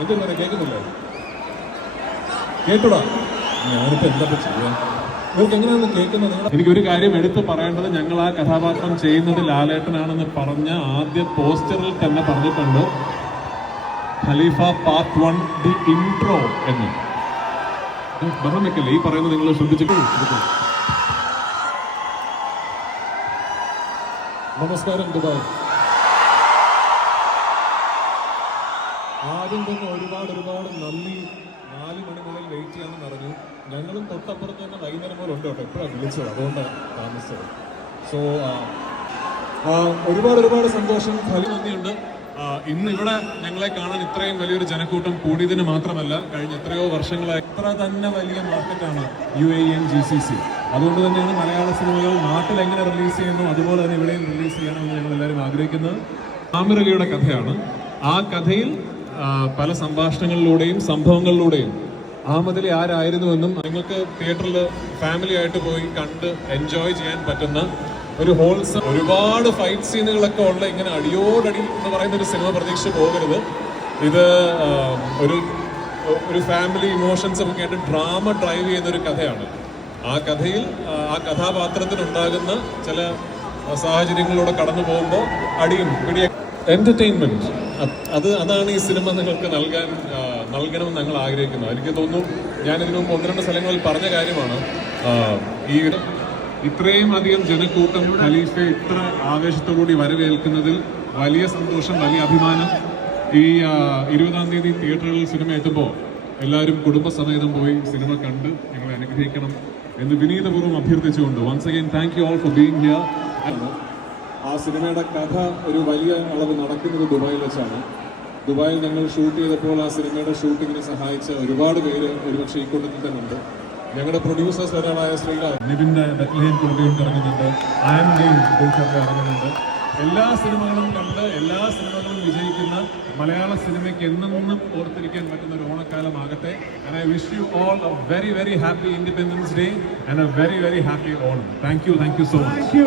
എന്തെങ്കിലും കേൾക്കുന്നില്ലേ? കേട്ടൂടാ? ഞാനിപ്പോ എന്താ ചെയ്യാൻ? നിങ്ങൾക്ക് എങ്ങനെയാണ് കേൾക്കുന്നത്? എനിക്കൊരു കാര്യം എടുത്തു പറയേണ്ടത്, ഞങ്ങൾ ആ കഥാപാത്രം ചെയ്യുന്നത് ലാലേട്ടനാണെന്ന് പറഞ്ഞ ആദ്യ പോസ്റ്ററിൽ തന്നെ പറഞ്ഞിട്ടുണ്ട് ഖലീഫ പാർട്ട് 1 ദി ഇൻട്രോ എന്ന്. ബഹളം വെക്കല്ലേ, ഈ പറയുന്നത് നിങ്ങൾ ശ്രദ്ധിച്ചിട്ട്. നമസ്കാരം ദുബായ്. ആദ്യം തന്നെ ഒരുപാട് നന്ദി. 4 മണി മുതൽ വെയിറ്റ് ചെയ്യാമെന്ന് അറിഞ്ഞു. ഞങ്ങളും തൊട്ടപ്പുറത്ത് തന്നെ വൈകുന്നേരം പോലെ ഉണ്ട് കേട്ടോ. എപ്പോഴാണ് വിളിച്ചത്, അതുകൊണ്ടാണ് താമസിച്ചത്. സോ ഒരുപാട് സന്തോഷം, നന്ദിയുണ്ട്. ഇന്ന് ഇവിടെ ഞങ്ങളെ കാണാൻ ഇത്രയും വലിയൊരു ജനക്കൂട്ടം കൂടിയതിന് മാത്രമല്ല, കഴിഞ്ഞ എത്രയോ വർഷങ്ങളായി എത്ര തന്നെ വലിയ മാർക്കറ്റാണ് UAE GCC. അതുകൊണ്ട് തന്നെയാണ് മലയാള സിനിമകൾ നാട്ടിൽ എങ്ങനെ റിലീസ് ചെയ്യുന്നു അതുപോലെ തന്നെ ഇവിടെയും റിലീസ് ചെയ്യണമെന്ന് ഞങ്ങൾ എല്ലാവരും ആഗ്രഹിക്കുന്നത്. ആമിർ അലിയുടെ കഥയാണ്. ആ കഥയിൽ പല സംഭാഷണങ്ങളിലൂടെയും സംഭവങ്ങളിലൂടെയും അഹമ്മദ് അലി ആരായിരുന്നുവെന്നും നിങ്ങൾക്ക് തിയേറ്ററിൽ ഫാമിലി ആയിട്ട് പോയി കണ്ട് എൻജോയ് ചെയ്യാൻ പറ്റുന്ന ഒരു ഹോൾസം, ഒരുപാട് ഫൈറ്റ് സീനുകളൊക്കെ ഉള്ള ഇങ്ങനെ അടിയോടടി എന്ന് പറയുന്ന ഒരു സിനിമ പ്രതീക്ഷിച്ച് പോകരുത്. ഇത് ഒരു ഫാമിലി ഇമോഷൻസ് ഒക്കെ ആയിട്ട് ഡ്രാമ ഡ്രൈവ് ചെയ്യുന്ന ഒരു കഥയാണ്. ആ കഥയിൽ ആ കഥാപാത്രത്തിനുണ്ടാകുന്ന ചില സാഹചര്യങ്ങളിലൂടെ കടന്നു പോകുമ്പോൾ അടിയും പിടിയും എന്റർടൈൻമെന്റ്, അതാണ് ഈ സിനിമ നിങ്ങൾക്ക് നൽകണമെന്ന് ഞങ്ങൾ ആഗ്രഹിക്കുന്നത്. എനിക്ക് തോന്നുന്നു, ഞാൻ ഇതിനു മുമ്പ് 1-2 സ്ഥലങ്ങളിൽ പറഞ്ഞ കാര്യമാണ്. ഈ ഇത്രയും അധികം ജനക്കൂട്ടം ഖലീഫയെ ഇത്ര ആവേശത്തോടുകൂടി വരവേൽക്കുന്നതിൽ വലിയ സന്തോഷം, വലിയ അഭിമാനം. ഈ 20-ാം തീയതി തിയേറ്ററുകളിൽ സിനിമ എത്തുമ്പോൾ എല്ലാവരും കുടുംബസമേതം പോയി സിനിമ കണ്ട് ഞങ്ങളെ അനുഗ്രഹിക്കണം എന്ന് വിനീതപൂർവ്വം അഭ്യർത്ഥിച്ചുകൊണ്ട് once again thank you all for being here. ആ സിനിമയുടെ കഥ ഒരു വലിയ അളവ് നടക്കുന്നത് ദുബായിൽ വെച്ചാണ്. ദുബായിൽ ഞങ്ങൾ ഷൂട്ട് ചെയ്തപ്പോൾ ആ സിനിമയുടെ ഷൂട്ടിങ്ങിന് സഹായിച്ച ഒരുപാട് പേര് ഒരുപക്ഷെ ഈ കൂട്ടത്തിൽ തന്നെ ഉണ്ട്. ഞങ്ങളുടെ പ്രൊഡ്യൂസേഴ്സ് ഒരാളായ ശ്രീകാന്ത്, നിവിൻ്റെ ബത്ലഹേം കുടുംബം ഇറങ്ങുന്നുണ്ട്, ഇറങ്ങുന്നുണ്ട്. എല്ലാ സിനിമകളും കണ്ട് എല്ലാ സിനിമകളും വിജയിക്കുന്ന മലയാള സിനിമയ്ക്ക് എന്നെന്നും ഓർത്തിരിക്കാൻ പറ്റുന്ന ഒരു ഓണക്കാലമാകട്ടെ. And I wish you all a very happy Independence Day and a very happy Onam. Thank you so much.